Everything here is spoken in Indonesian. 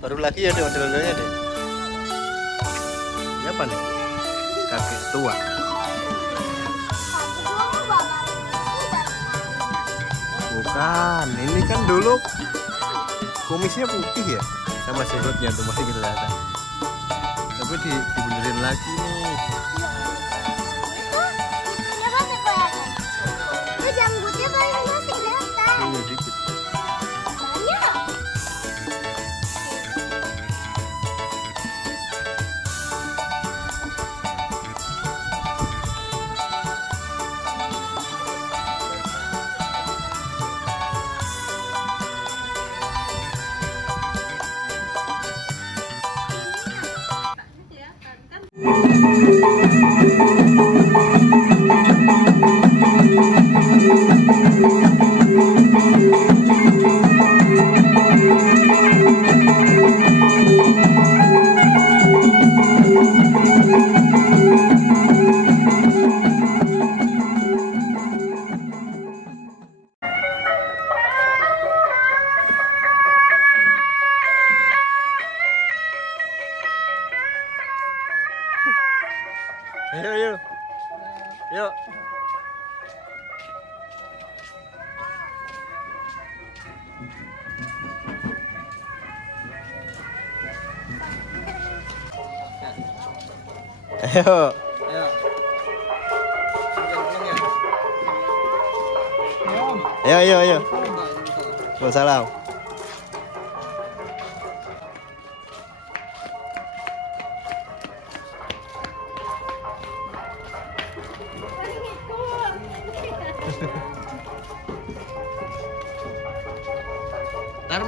Baru lagi ya deh ondel-ondelnya deh. Ini apa nih? Kakek tua. Bukan, ini kan dulu kumisnya putih ya, sama jenggotnya tuh masih kelihatan. Tapi dibenerin lagi nih. Janggutnya paling masih kelihatan. Iya dikit. Banyak. Ayo, yuk. Yuk. Ayo. Ayo, ayo, ayo. Waalaikumsalam. Ntar